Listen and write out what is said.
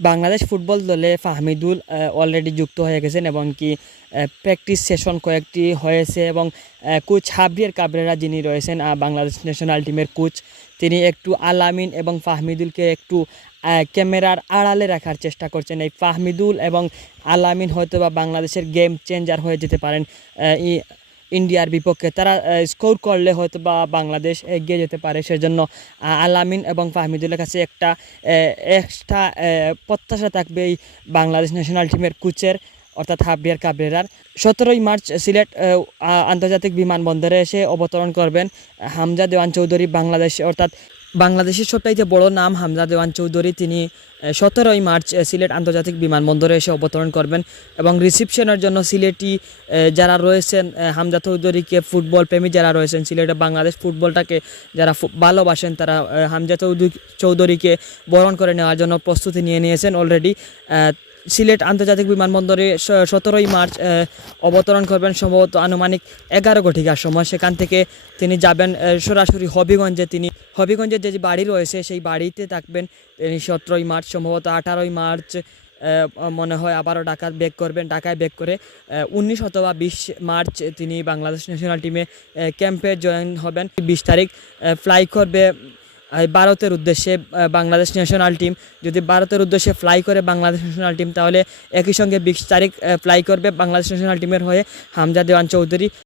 Bangladesh football দলে Fahmidul already যুক্ত হয়ে গেছেন এবং কি প্র্যাকটিস সেশন কয়েকটি হয়েছে এবং কোচ হাবিয়ার কাবরেরা যিনি রয়েছেন বাংলাদেশ ন্যাশনাল টিমের কোচ, তিনি একটু আল আমিন এবং ফাহমিদুলকে একটু ক্যামেরার আড়ালে রাখার চেষ্টা করছেন। এই ফাহমিদুল এবং আল আমিন হয়তো বা বাংলাদেশের গেম চেঞ্জার হয়ে যেতে পারেন ইন্ডিয়ার বিপক্ষে। তারা স্কোর করলে হয়তো বা বাংলাদেশ এগিয়ে যেতে পারে, সেজন্য আল আমিন এবং ফাহমিদুলের কাছে একটা এক্সট্রা প্রত্যাশা থাকবে এই বাংলাদেশ ন্যাশনাল টিমের কোচের, অর্থাৎ হাবিয়ার কাবরেরার। 17ই মার্চ সিলেট আন্তর্জাতিক বিমানবন্দরে এসে অবতরণ করবেন হামজা দেওয়ান চৌধুরী। বাংলাদেশ অর্থাৎ বাংলাদেশের সবচাইতে বড় নাম হামজা দেওয়ান চৌধুরী, তিনি 17ই মার্চ সিলেট আন্তর্জাতিক বিমানবন্দরে এসে অবতরণ করবেন এবং রিসিপশনের জন্য সিলেটি যারা রয়েছেন, হামজা চৌধুরীকে ফুটবল প্রেমী যারা রয়েছেন, সিলেটে বাংলাদেশ ফুটবলটাকে যারা ভালোবাসেন, তারা হামজা চৌধুরীকে বরণ করে নেওয়ার জন্য প্রস্তুতি নিয়ে নিয়েছেন অলরেডি। সিলেট আন্তর্জাতিক বিমানবন্দরে 17ই মার্চ অবতরণ করবেন সম্ভবত আনুমানিক 11 ঘটিকার সময়। সেখান থেকে তিনি যাবেন সরাসরি হবিগঞ্জে। তিনি হবিগঞ্জের যে বাড়ি রয়েছে সেই বাড়িতে থাকবেন তিনি 17ই মার্চ। সম্ভবত 18ই মার্চ মনে হয় আবারও ঢাকায় ব্যাক করে 19 অথবা 20 মার্চ তিনি বাংলাদেশ ন্যাশনাল টিমে ক্যাম্পে জয়েন হবেন। 20 তারিখ ফ্লাই করবে ভারতের উদ্দেশ্যে বাংলাদেশ ন্যাশনাল টিম। যদি ভারতের উদ্দেশ্যে ফ্লাই করে বাংলাদেশ ন্যাশনাল টিম, তাহলে একই সঙ্গে 20 তারিখ ফ্লাই করবে বাংলাদেশ ন্যাশনাল টিমের হয়ে হামজা দেওয়ান চৌধুরী।